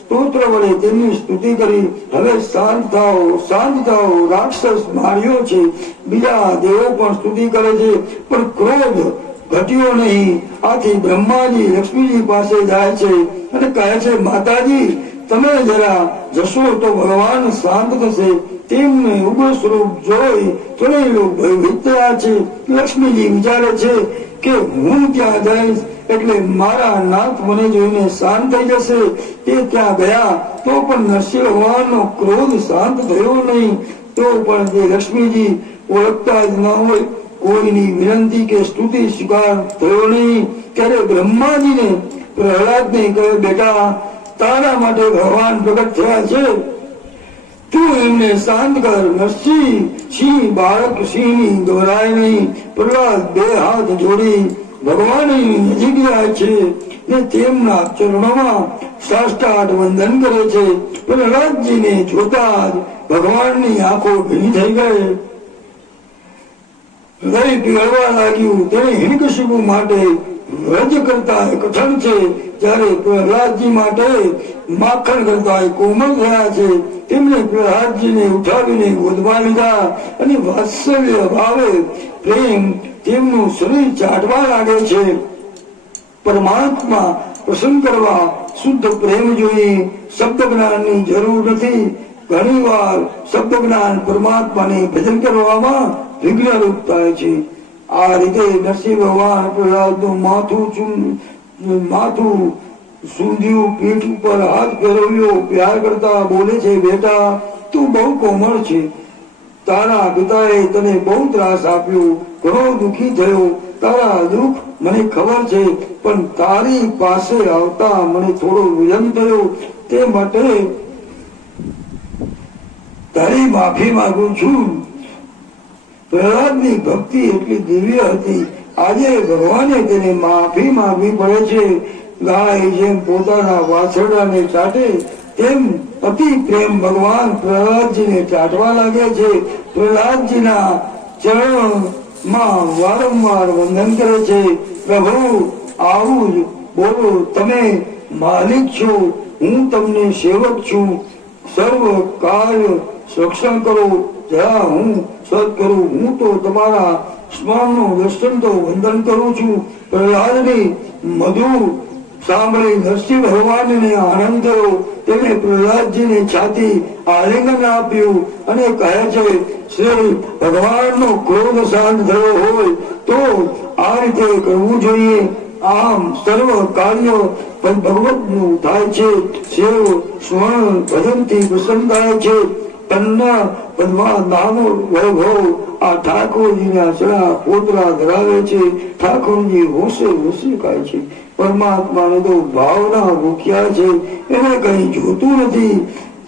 સ્તોત્ર વડે તેમની સ્તુતિ કરી, હવે શાંત થાઓ, શાંત થાઓ, રાક્ષસ માર્યો છે. બીજા દેવો પણ સ્તુતિ કરે છે, પણ ક્રોધ ઘટ્યો નહીં. આથી બ્રહ્માજી લક્ષ્મીજી પાસે જાય છે અને કહે છે, માતાજી, તમે જરા જશો તો ભગવાન શાંત થશે. તેમને ઉગ્ર સ્વરૂપ જોઈ ત્રણેય લોકો ભયભીત થયા છે. લક્ષ્મીજી વિચારે છે કે હું ત્યાં જઈશ એટલે મારા નાથ મને જોઈને શાંત થઈ જશે. તે ત્યાં ગયા તો પણ નરસિંહ ભગવાનનો ક્રોધ શાંત થયો નહીં. તો પણ તે લક્ષ્મીજી ઓળખતા જ ન હોય, કોઈની વિનંતી કે સ્તુતિ સ્વીકાર થયો નહીં. ત્યારે બ્રહ્માજીને પ્રહલાદને કહે, બેટા, તારા માટે ભગવાન પ્રગટ થયા છે. તું એમને શાંત કર. નરસિંહ સિંહ બાળક સિંહની ગભરાય નહીં. પ્રહલાદ બે હાથ જોડી ભગવાનની નજીક જાય છે ને તેમના ચરણોમાં સાષ્ટાંગ વંદન કરે છે. પ્રહલાદજીને જોતા જ ભગવાનની આંખો ભીની થઈ ગઈ. હૃદય પીગળવા લાગ્યું. તેને હિરણ્યકશિપુ માટે વ્રજ કરતા કઠણ છે, જ્યારે પ્રહલાદજી માટે માખણ કરતા કોમળ થયા છે. તેમણે પ્રહલાદજીને ઉઠાવીને ગોદમાં લીધા અને વાત્સલ્ય ભાવે પ્રેમ તેમનું શરીર ચાટવા લાગે છે. પરમાત્મા પ્રસન્ન કરવા શુદ્ધ પ્રેમ જોઈએ. શબ્દ જ્ઞાનની જરૂર નથી. ઘણી વાર શબ્દ જ્ઞાન પરમાત્માને ભજન કરવામાં વિઘ્નરૂપ થાય છે. આ રીતે નરસિંહ ભગવાન પ્રહલાદનું માથું સૂંધ્યું, પીઠ ઉપર હાથ ફેરવ્યો, પ્યાર કરતા બોલે છે, બેટા તું બહુ કોમળ છે. તારા પિતાએ તને બહુ ત્રાસ આપ્યો, ઘણો દુઃખી થયો. તારા દુઃખ મને ખબર છે, પણ તારી પાસે આવતા મને થોડો વિલંબ થયો. તે માટે તારી માફી માંગુ છું. પ્રહલાદની ભક્તિ એટલી દિવ્ય હતી. આજે ભગવાને તેને માફી માંગવી પડે છે. ગાય જેમ પોતાના વાછરડાને ચાટે તેમ અતિ પ્રેમ ભગવાન પ્રહલાદજીને ચાટવા લાગે છે. પ્રહલાદજીના ચરણમાં વારંવાર વંદન કરે છે. પ્રભુ આવું જ બોલો, તમે માલિક છો, હું તમને સેવક છું. સર્વ કાર્ય સક્ષમ કરો, જરા હું સત કરું. હું તો તમારા સ્મરણનું દર્શન તો વંદન કરું છું. પ્રહલાદની મધુર સાંભળી નરસિંહ ભગવાનને આનંદ થયો. તેને પ્રહલાદજીને છાતી આલિંગન આપ્યું અને કહે છે, શ્રી ભગવાનનો ક્રોધ શાંત થયો હોય તો આ રીતે કરવું જોઈએ. આમ સર્વ કાર્ય ભગવતનું થાય છે. સેવ સ્મરણ ભજનથી પ્રસન્ન થાય છે. તન્ના પદમાં નામો વૈભવ આ ઠાકોરજીના ચણા પોતરા ધરાવે છે. ઠાકોરજી હોશે હોશે કહે છે. પરમાત્માને તો ભાવના ભૂખ્યા છે, એને કઈ જોતું નથી.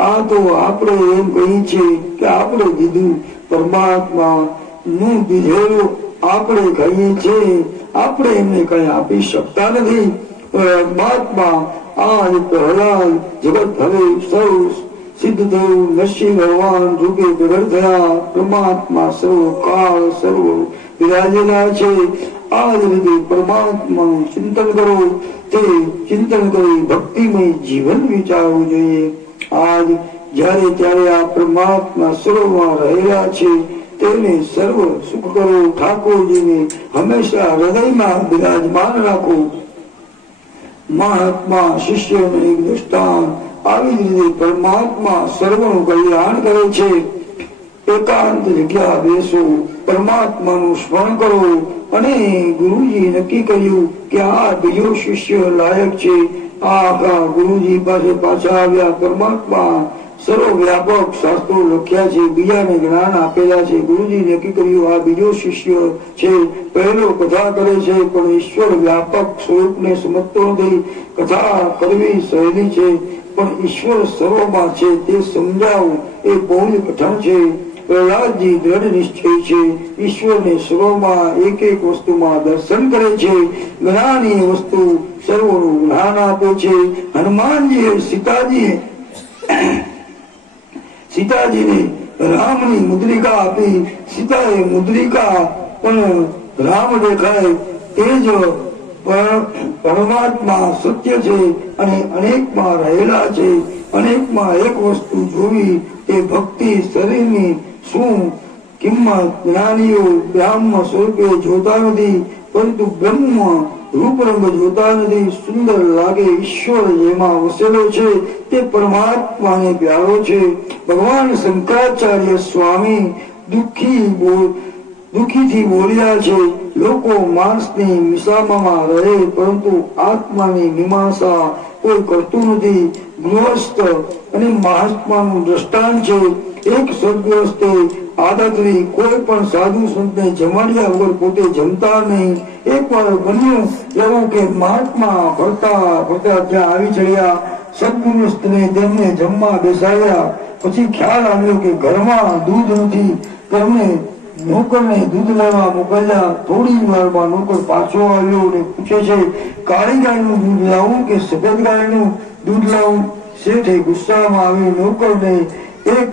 આ તો આપણે એમ કહી છે કે આપણે દીધું. પરમાત્મા નું દીધેલું આપણે કહીએ છીએ. આપણે એમને કઈ આપી શકતા નથી. પરમાત્મા આ પ્રહલાદ જગત હવે સૌ સિદ્ધ થયું. નરસિંહ ભગવાન રૂપે પ્રગટ થયા. પરમાત્મા સર્વ કાળ સર્વ વિરાજેલા છે. આ જ રીતે પરમાત્માનું ચિંતન કરો. તે ચિંતન કરી ભક્તિમય જીવન વિચારવું જોઈએ. આજ જ્યારે ત્યારે આ પરમાત્મા સર્વમાં રહેલા છે, તેને સર્વ સુખ કરો. ઠાકોરજીને હંમેશા હૃદયમાં બિરાજમાન રાખો. મહાત્મા શિષ્યનું એક દ્રષ્ટાંત. આવી જ રીતે પરમાત્મા સર્વનું કલ્યાણ કરે છે. એકાંત જગ્યા બેસો, પરમાત્માનું સ્મરણ કરો. અને ગુરુજી નક્કી કર્યું કે આ બીજો શિષ્ય લાયક છે. આ ગુરુજી પાસે પાછા આવ્યા. પરમાત્મા સર્વ વ્યાપક શાસ્ત્રો લખ્યા છે, બીજાને જ્ઞાન આપેલા છે. ગુરુજી નક્કી કર્યું આ બીજો શિષ્ય છે. પહેલો કથા કરે છે, પણ ઈશ્વર વ્યાપક સ્વરૂપને સમજતો નથી. કથા કરવી સહેલી છે, પણ ઈશ્વર સર્વમાં છે તે સમજાવવું એ બહુ જ કઠણ છે. પ્રહલાદજી દ્રઢ નિશ્ચય છે. ઈશ્વરને સર્વમાં એક એક વસ્તુમાં દર્શન કરે છે. જ્ઞાની વસ્તુ સર્વનું જ્ઞાન આપે છે. હનુમાનજીએ સીતાજીને રામની મુદ્રિકા આપી. સીતાએ મુદ્રિકા પણ રામ દેખાય. તે જ પરમાત્મા સત્ય છે અને અનેકમાં રહેલા છે. અનેકમાં એક વસ્તુ જોવી એ ભક્તિ. શરીરની શું કિંમત જ્ઞાનીઓ બ્રહ્મ સ્વરૂપે જોતા નથી, પરંતુ બ્રહ્મ રૂપરંગ જોતા નથી. સુંદર લાગે ઈશ્વર જેમાં વસેલો છે તે પરમાત્માને પ્યારો છે. ભગવાન શંકરાચાર્ય સ્વામી દુઃખીથી બોલ્યા છે, લોકો માણસની મીમાંસામાં રહે, પરંતુ આત્માની મીમાંસા કોઈ કરતું નથી. ગૃહસ્થ અને મહાત્માનું દ્રષ્ટાંત છે. એક સદગ્રસ્તે આદતરી કોઈ પણ સાધુ સંતને જમાડ્યા વગર પોતે જમતા નહીં. એક વાર બન્યું એવું કે મહાત્મા ફરતા ફરતા ત્યાં આવી ચડ્યા. સદગુરુસ્તને તેમને જમવા બેસાડ્યા. પછી ખ્યાલ આવ્યો કે ઘરમાં દૂધ નથી. તેમને નોકરને દૂધ લેવા મોકલ્યા. થોડી વારમાં નોકર પાછો આવ્યો અને પૂછે છે, કાળી ગાયનું દૂધ લાવું કે સફેદ ગાયનું દૂધ લાવું? શેઠે ગુસ્સામાં આવી નોકરને એક